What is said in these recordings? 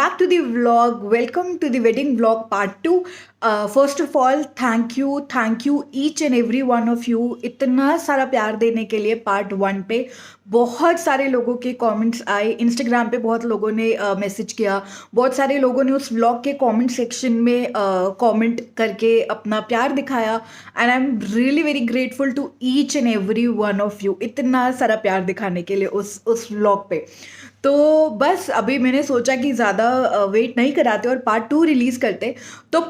back to the vlog. Welcome to the wedding vlog part 2. First of all, thank you each and every one of you इतना सारा प्यार देने के लिए part 1 पे. बहुत सारे लोगों के कमेंट्स आए, इंस्टाग्राम पे बहुत लोगों ने मैसेज किया, बहुत सारे लोगों ने उस व्लॉग के कमेंट सेक्शन में कमेंट करके अपना प्यार दिखाया. And I am really very grateful to each and every one of you इतना सारा प्यार दिखाने के लिए उस व्लॉग पे. तो बस अभी मैंने सोचा कि ज़्यादा वेट नहीं कराते और पार्ट 2 रिलीज़ करते. तो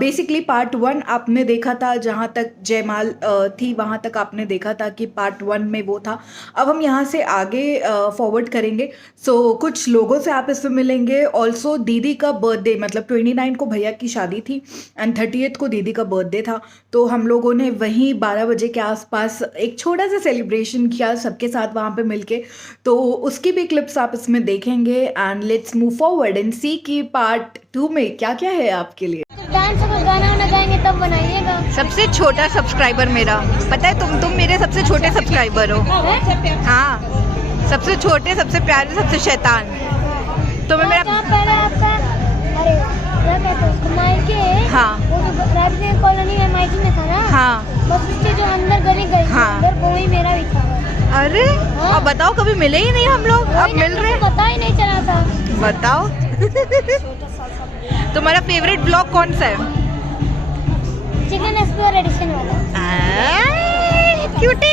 बेसिकली पार्ट 1 आपने देखा था, जहाँ तक जयमाल थी वहाँ तक आपने देखा था कि पार्ट 1 में वो था. अब हम यहाँ से आगे फॉरवर्ड करेंगे. सो कुछ लोगों से आप इसमें मिलेंगे. ऑल्सो दीदी का बर्थडे, मतलब 29 को भैया की शादी थी एंड 30th को दीदी का बर्थडे था. तो हम लोगों ने वहीं 12 बजे के आसपास एक छोटा सा सेलिब्रेशन किया सबके साथ वहाँ पे मिलके. तो उसकी भी क्लिप्स आप इसमें देखेंगे. And let's move forward and see कि पार्ट 2 में क्या क्या है आपके लिए. जब डांस होगा, गाना वाना गाएंगे तब बनाइएगा. सबसे छोटा सब्सक्राइबर मेरा, पता है तुम मेरे सबसे छोटे सब्सक्राइबर हो. हाँ, सबसे छोटे, सबसे प्यारे, सबसे शैतान. तो मैं जहाँ पहले आपका, अरे क्या कहते हैं उसको, मायके. हाँ, वो जो राबी कॉलोनी में मायके में था ना. हाँ, बस उसके जो अंदर गली गई थी, हाँ, अंदर वो ही मेरा भी था. अरे हाँ, बताओ कभी मिले ही नहीं हम लोग. वही ना, हम लोग को पता ही नहीं चला था. बताओ. तुम्हारा फेवरेट ब्लॉग कौन सा है? चिकन एक्सप्लोर एडिशन वाला. क्यूटी.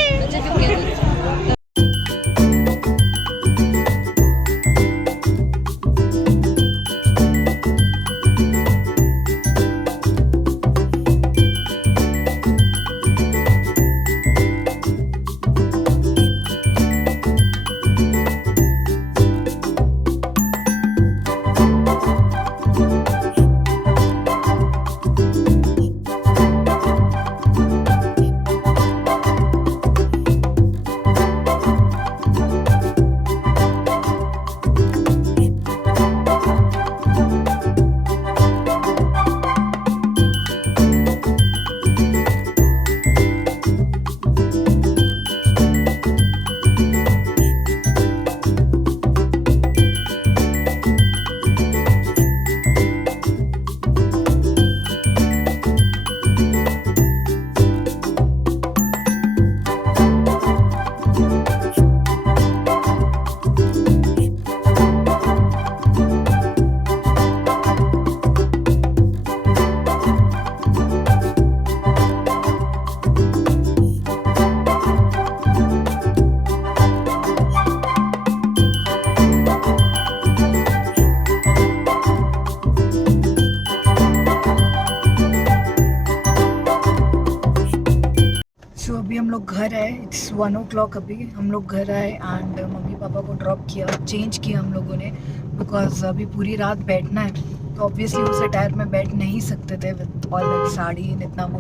अभी हम लोग घर आए. It's 1 o'clock. अभी हम लोग घर आए एंड मम्मी पापा को ड्रॉप किया, चेंज किया हम लोगों ने, बिकॉज अभी पूरी रात बैठना है. तो ऑब्वियसली उस अटायर में बैठ नहीं सकते थे with all that sari and इतना वो.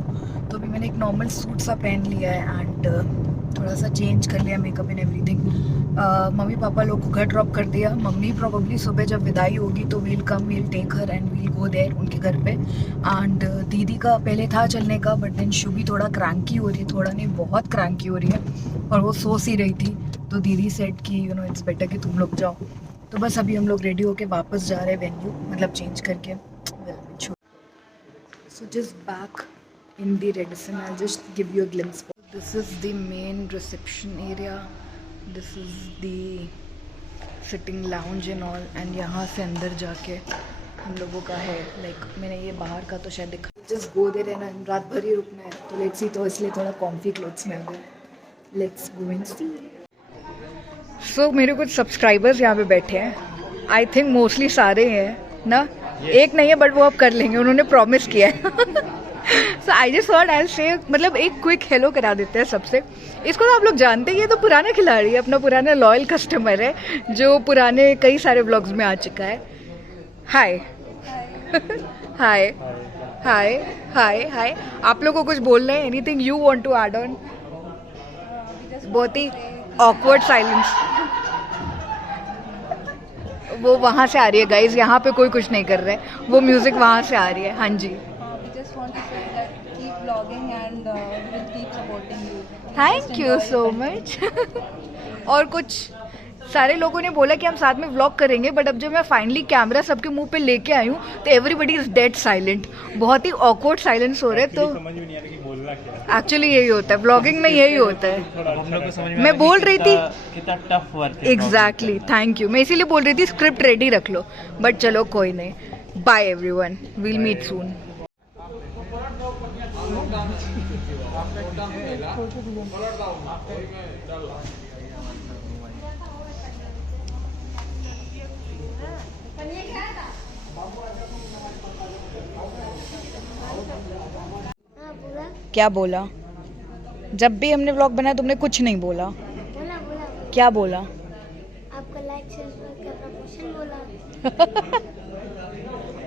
तो अभी मैंने एक नॉर्मल सूट सा पहन लिया है एंड थोड़ा सा चेंज कर लिया, makeup and everything. Mummy papa लोग को घर ड्रॉप कर दिया. मम्मी प्रोबेबली सुबह जब विदाई होगी तो we'll take her and we'll go there उनके घर पे. एंड दीदी का पहले था चलने का, बट देन शुभी थोड़ा क्रैंकी हो रही है, थोड़ा नहीं बहुत क्रैंकी हो रही है और वो सो सी रही थी. तो दीदी सेड कि यू नो इट्स बेटर कि तुम लोग जाओ. तो बस अभी हम लोग रेडी होके वापस जा रहे हैं वेन्यू, मतलब चेंज करके. So just back in the Radisson, I just give you a glimpse. This is the main reception area. This is the sitting lounge and all. And यहाँ से अंदर जाके हम लोगों का है, लाइक मैंने ये बाहर का तो शायद दिखा. जस्ट गो देयर एंड रात भर ही रुकना है तो लेट्स सी. तो इसलिए थोड़ा कॉम्फी क्लोथ्स में आ गए. लेट्स गो एंड सी. सो मेरे कुछ सब्सक्राइबर्स यहाँ पे बैठे हैं. आई थिंक मोस्टली सारे हैं ना. एक नहीं है बट वो अब कर लेंगे, उन्होंने प्रॉमिस किया है. सो आई जस्ट थॉट आई से, मतलब एक क्विक हेलो करा देते हैं सबसे. इसको तो आप लोग जानते ही है, तो पुराना खिलाड़ी है, अपना पुराना लॉयल कस्टमर है जो पुराने कई सारे व्लॉग्स में आ चुका है. हाय हाय हाय हाय हाय. आप लोग को कुछ बोलना है? Anything you want to add on? बहुत ही ऑकवर्ड साइलेंस. वो वहाँ से आ रही है गाइज, यहाँ पे कोई कुछ नहीं कर रहा है, वो म्यूजिक वहाँ से आ रही है. हाँ जी. Thank you so much. और कुछ सारे लोगों ने बोला कि हम साथ में व्लॉग करेंगे, बट अब जब मैं फाइनली कैमरा सबके मुंह पे लेके आई हूँ तो एवरीबडी इज डेड साइलेंट, बहुत ही ऑकवर्ड साइलेंस हो रहा है। तो समझ में नहीं आ रहा कि बोलना क्या है। एक्चुअली यही होता है, व्लॉगिंग में यही होता है। अब हम लोग को समझ में मैं बोल रही थी कितना टफ वर्क है। Exactly, thank you. मैं इसीलिए बोल रही थी स्क्रिप्ट रेडी रख लो, बट चलो कोई नहीं। Bye everyone, will meet soon. हाँ बोला क्या बोला? जब भी हमने व्लॉग बनाया तुमने कुछ नहीं बोला। बोला बोला क्या बोला? आपका लाइक सब्सक्राइब का प्रमोशन बोला।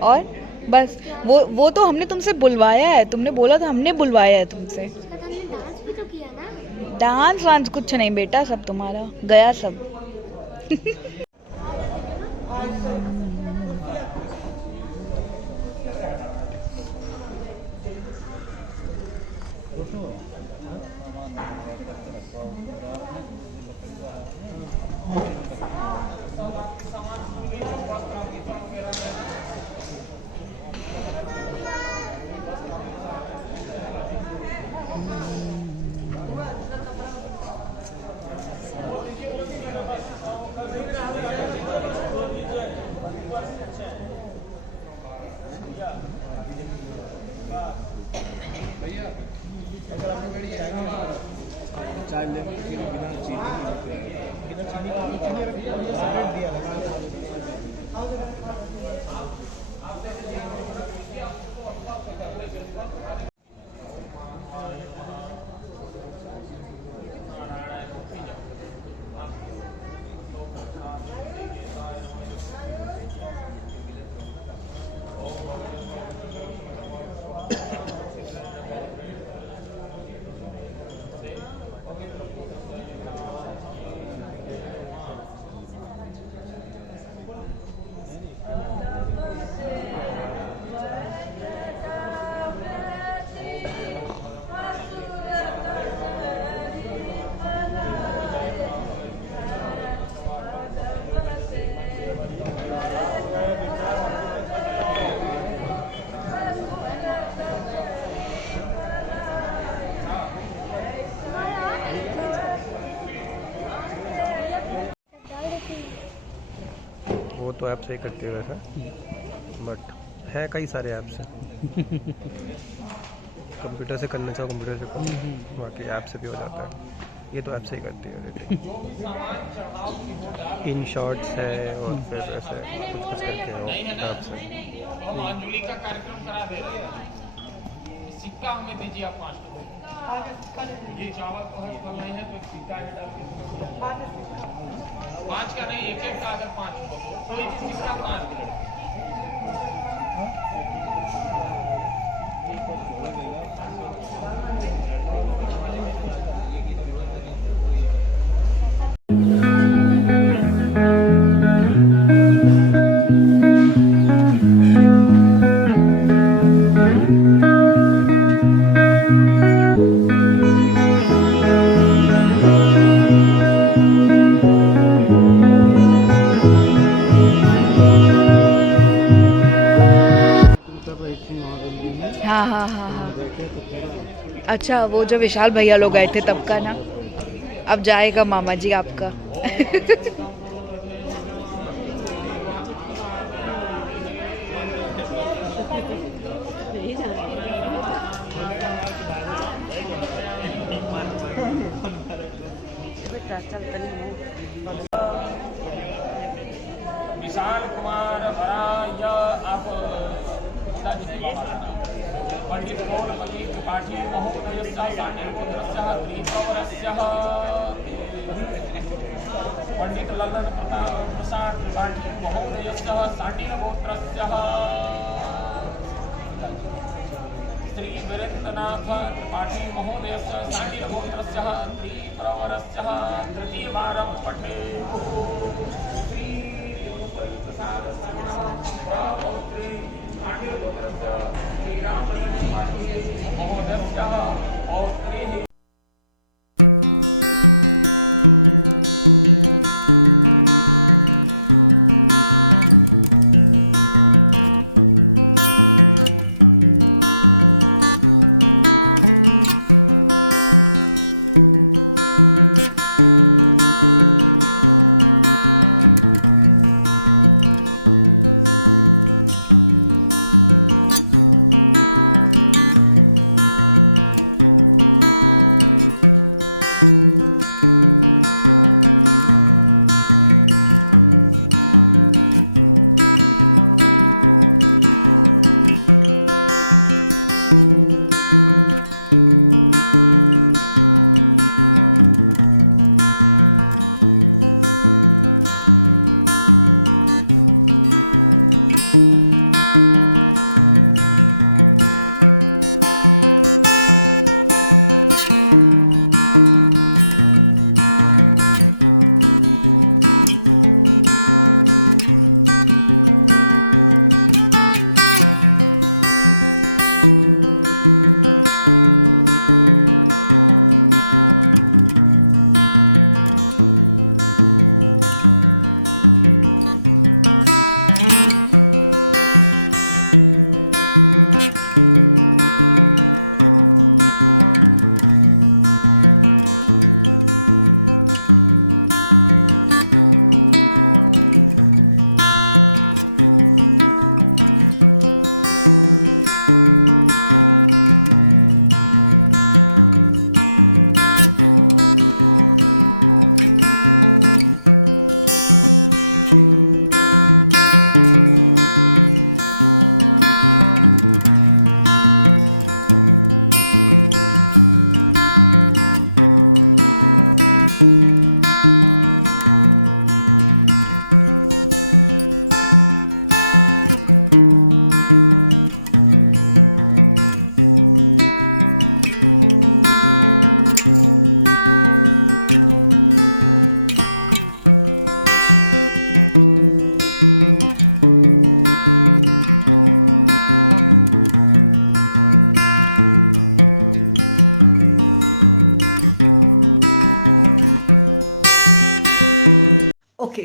और बस वो तो हमने तुमसे बुलवाया है, तुमने बोला था, हमने बुलवाया है तुमसे। उसका तो हमने डांस भी तो किया ना। डांस वांस कुछ नहीं बेटा, सब तुम्हारा गया सब। चाय ले बिना डाल देती हूँ। वो तो ऐप से ही करती है वैसे, बट है कई सारे ऐप्स हैं। कंप्यूटर से करना चाहो कंप्यूटर से करो, बाकी ऐप से भी हो जाता है। ये तो ऐप से ही करती है। इन शॉर्ट्स है और फिर ऐसे कुछ कुछ करके है वो ऐप से। सिक्का हमें दीजिए आप 5 ये चावल को हम कर रहे हैं तो सिक्का के डाल के 5 का नहीं, 1 का अगर 5 तो एक सिक्का 5। हाँ हाँ हाँ हाँ। अच्छा, वो जो विशाल भैया लोग गए थे तब का ना। अब जाएगा मामा जी आपका। विशाल कुमार बराय आप पिताजी की बाबा का नाम। पंडित गौरपति त्रिपाठी महोदयस्य सानिपुत्रस्य त्रिपौरस्य पंडित ललन प्रसाद त्रिपाठी महोदयस्य सानिलगोत्रस्य श्री वीरेन्द्रनाथ त्रिपाठी महोदयस्य सानिलगोत्रस्य त्रिप्रवरस्य तृतीयवारं पठे श्री प्रसाद श्रवणः प्रपौत्री सानिलगोत्रस्य श्रीरामकृष्ण त्रिपाठी महोदयस्य पौत्रीः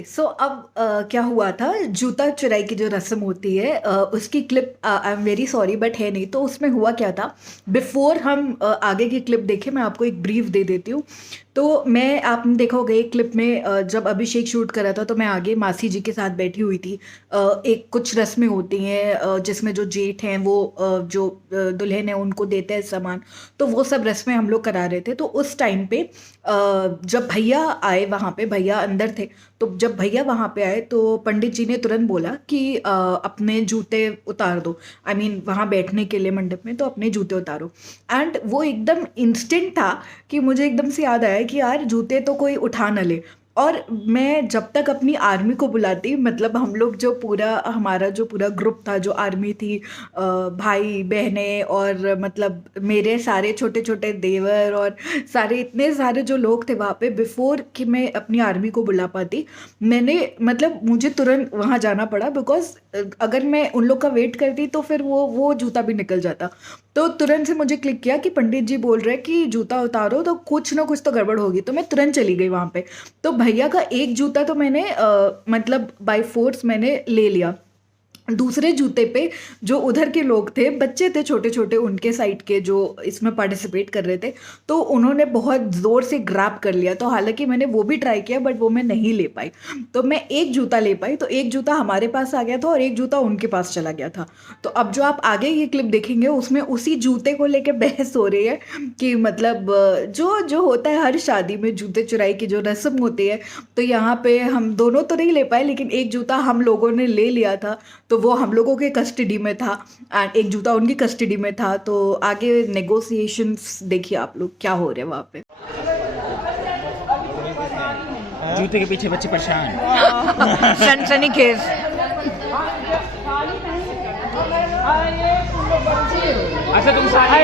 सो अब क्या हुआ था, जूता चुराई की जो रस्म होती है उसकी clip I am very sorry but है नहीं। तो उसमें हुआ क्या था, बिफोर हम आगे की क्लिप देखें मैं आपको एक ब्रीफ दे देती हूँ। तो मैं, आपने देखा होगा एक क्लिप में जब अभिषेक शूट कर रहा था तो मैं आगे मासी जी के साथ बैठी हुई थी। एक कुछ रस्में होती हैं जिसमें जो जेठ हैं वो जो दुल्हन है उनको देते हैं सामान, तो वो सब रस्में हम लोग करा रहे थे। तो उस टाइम पे जब भैया आए वहाँ पे, भैया अंदर थे, तो जब भैया वहाँ पे आए तो पंडित जी ने तुरंत बोला कि अपने जूते उतार दो, आई मीन वहाँ बैठने के लिए मंडप में, तो अपने जूते उतारो। एंड वो एकदम इंस्टेंट था कि मुझे एकदम से याद आया कि यार जूते तो कोई उठा न ले। और मैं जब तक अपनी आर्मी को बुलाती, मतलब हम लोग जो पूरा हमारा जो पूरा ग्रुप था, जो आर्मी थी, भाई बहनें और मतलब मेरे सारे छोटे छोटे देवर और सारे इतने सारे जो लोग थे वहाँ पे, बिफोर कि मैं अपनी आर्मी को बुला पाती, मैंने मतलब मुझे तुरंत वहाँ जाना पड़ा, बिकॉज अगर मैं उन लोग का वेट करती तो फिर वो जूता भी निकल जाता। तो तुरंत से मुझे क्लिक किया कि पंडित जी बोल रहे हैं कि जूता उतारो, तो कुछ ना कुछ तो गड़बड़ होगी। तो मैं तुरंत चली गई वहाँ पे। तो भैया का एक जूता तो मैंने मतलब बाय फोर्स मैंने ले लिया। दूसरे जूते पे जो उधर के लोग थे, बच्चे थे छोटे छोटे उनके साइड के जो इसमें पार्टिसिपेट कर रहे थे, तो उन्होंने बहुत ज़ोर से ग्रैब कर लिया। तो हालांकि मैंने वो भी ट्राई किया बट वो मैं नहीं ले पाई। तो मैं एक जूता ले पाई, तो एक जूता हमारे पास आ गया था और एक जूता उनके पास चला गया था। तो अब जो आप आगे ये क्लिप देखेंगे उसमें उसी जूते को लेके बहस हो रही है कि मतलब जो होता है हर शादी में जूते चुराई की जो रस्म होती है, तो यहाँ पे हम दोनों तो नहीं ले पाए, लेकिन एक जूता हम लोगों ने ले लिया था, तो वो हम लोगों के कस्टडी में था एंड एक जूता उनकी कस्टडी में था। तो आगे नेगोशिएशंस देखिए आप लोग क्या हो रहे हैं वहाँ पे। जूते के पीछे बच्चे परेशान। सनसनी खेज। अच्छा तुम साली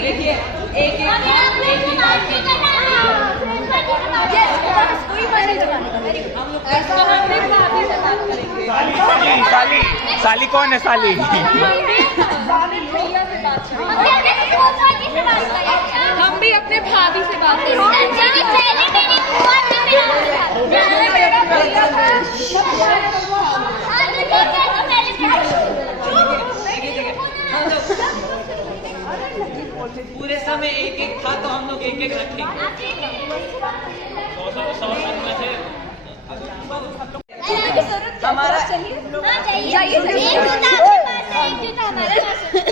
देखिए एक हम लोग तो अपने भाभी से बात करेंगे। साली कौन है? साली भैया से बात करेंगे। हम भी अपने भाभी से बात पूरे समय एक एक था तो हम लोग एक एक रखेंगे। हमारा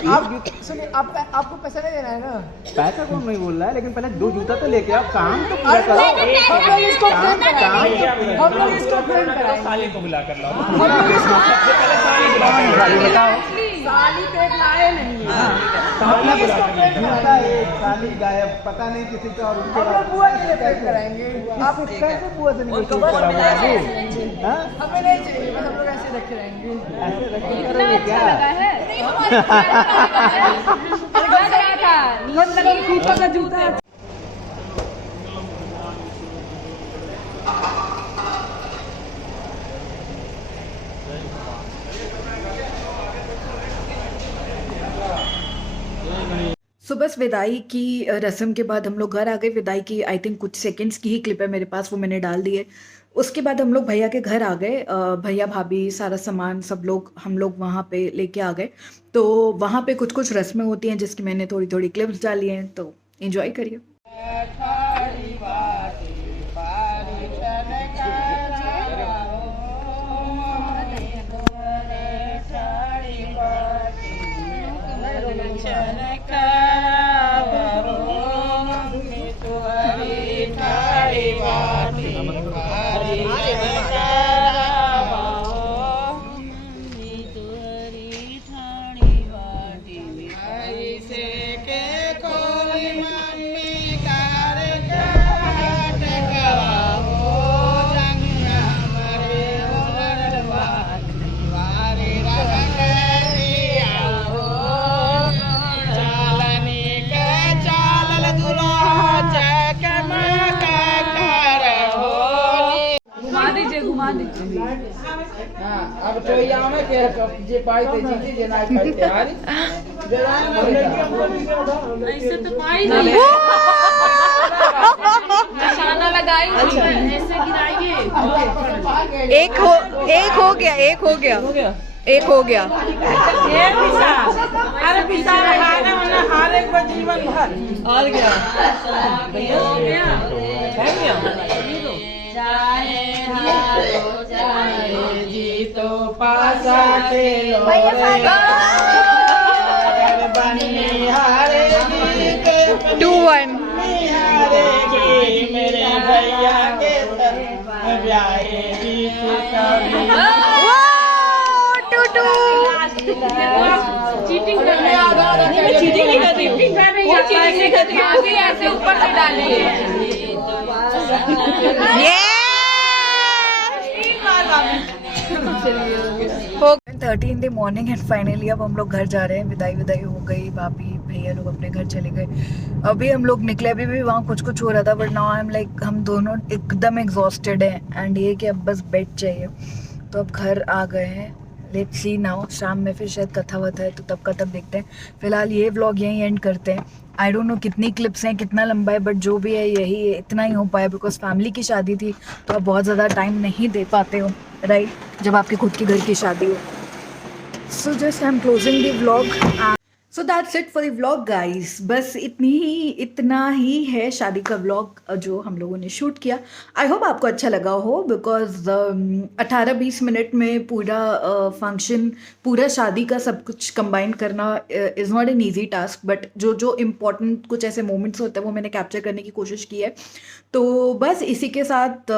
आप सुनिए, आपको पैसा नहीं देना है ना? पैसा कौन नहीं बोल रहा है, लेकिन पहले 2 जूता तो लेके आप काम तो पूरा अरे करो। हम लोग इसको फ्रेंड कराएंगे, हम लोग इसको फ्रेंड कराएंगे। साली को बुला कर लाओ। हम लोग इसको साली तो एक लाए नहीं है। हम लोग इसको फ्रेंड कराएंगे। साली गायब, पता नहीं किसी का, और हम लोग बुआ के लिए फ्रेंड कराएंगे। आप कैसे बुआ से उनको बस हमें नहीं चाहिए, बस हम लोग ऐसे रखे रहेंगे। ऐसे रखी करोगे क्या? जूते सो बस विदाई की रस्म के बाद हम लोग घर आ गए। विदाई की आई थिंक कुछ सेकंड्स की ही क्लिप है मेरे पास, वो मैंने डाल दी है। उसके बाद हम लोग भैया के घर आ गए। भैया भाभी सारा सामान सब लोग हम लोग वहाँ पे लेके आ गए। तो वहाँ पे कुछ कुछ रस्में होती हैं जिसकी मैंने थोड़ी थोड़ी क्लिप्स डाली हैं, तो एंजॉय करिए। अब तो यहाँ में के जे पाई थे जीती जे ना खाई थे यार बेरा ना ऐसे तो पाई नहीं निशाना लगाएंगे ऐसे गिराएंगे एक हो गया एक हो गया एक हो गया अरे पीछे हारे का जीवन भर और क्या भैया हो गया है भैया चाहे हारो चाहे जीतो पासा खेलो रे बनी हारे 2-1 हारेगी मेरे भैया के ब्याहेगी चीटिंग कर रही हूँ चीटिंग नहीं कर रही हूँ वो चीटिंग नहीं कर रही हूँ ऐसे ऊपर से डालिए 13 in the morning and finally अब हम लोग घर जा रहे हैं। विदाई हो गई, भाभी भैया लोग अपने घर चले गए। अभी हम लोग निकले, अभी भी वहाँ कुछ हो रहा था, but now I am like हम दोनों एकदम एग्जॉस्टेड हैं एंड ये कि अब बस बेड चाहिए। तो अब घर आ गए हैं। लेट्स सी नाउ, शाम में फिर शायद कथा वथा है तो तब का तब देखते हैं। फिलहाल ये व्लॉग यहीं एंड करते हैं। आई डोंट नो कितनी क्लिप्स हैं, कितना लंबा है, बट जो भी है यही इतना ही हो पाया बिकॉज फैमिली की शादी थी तो आप बहुत ज़्यादा टाइम नहीं दे पाते हो, राइट, जब आपके खुद के घर की शादी हो। So just I'm closing the vlog. So that's it for the vlog guys. बस इतना ही है शादी का vlog जो हम लोगों ने शूट किया। I hope आपको अच्छा लगा हो बिकॉज 18-20 मिनट में पूरा फंक्शन, पूरा शादी का सब कुछ कंबाइन करना is not an easy task, but जो इम्पोर्टेंट कुछ ऐसे मोमेंट्स होते हैं वो मैंने कैप्चर करने की कोशिश की है। तो बस इसी के साथ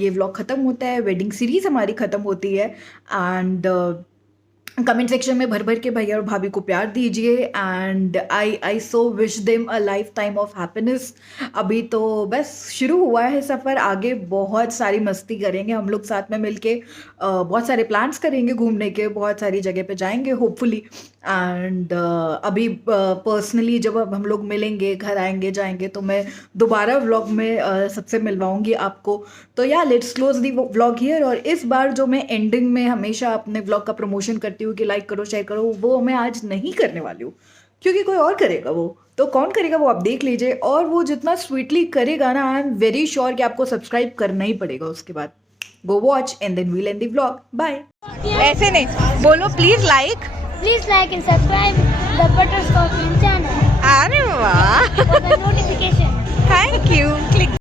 ये व्लॉग ख़त्म होता है, वेडिंग सीरीज़ हमारी ख़त्म होती है। एंड कमेंट सेक्शन में भर भर के भैया और भाभी को प्यार दीजिए and I so wish them a life time of happiness. अभी तो बस शुरू हुआ है सफ़र, आगे बहुत सारी मस्ती करेंगे हम लोग साथ में मिलके, बहुत सारे प्लान्स करेंगे घूमने के, बहुत सारी जगह पे जाएंगे होपफुली। एंड अभी पर्सनली जब अब हम लोग मिलेंगे, घर आएंगे जाएंगे, तो मैं दोबारा व्लॉग में सबसे मिलवाऊंगी आपको। तो या let's close the vlog here. और इस बार जो मैं एंडिंग में हमेशा अपने व्लॉग का प्रमोशन करती हूँ कि लाइक करो शेयर करो, वो मैं आज नहीं करने वाली हूँ क्योंकि कोई और करेगा। वो तो कौन करेगा वो आप देख लीजिए, और वो जितना स्वीटली करेगा ना, आई एम वेरी श्योर कि आपको सब्सक्राइब करना ही पड़ेगा उसके बाद। Go watch and then we'll end the vlog. Bye. ऐसे नहीं बोलो, please like and subscribe the Butterscorpion channel अरे वाह for the notification. Thank you.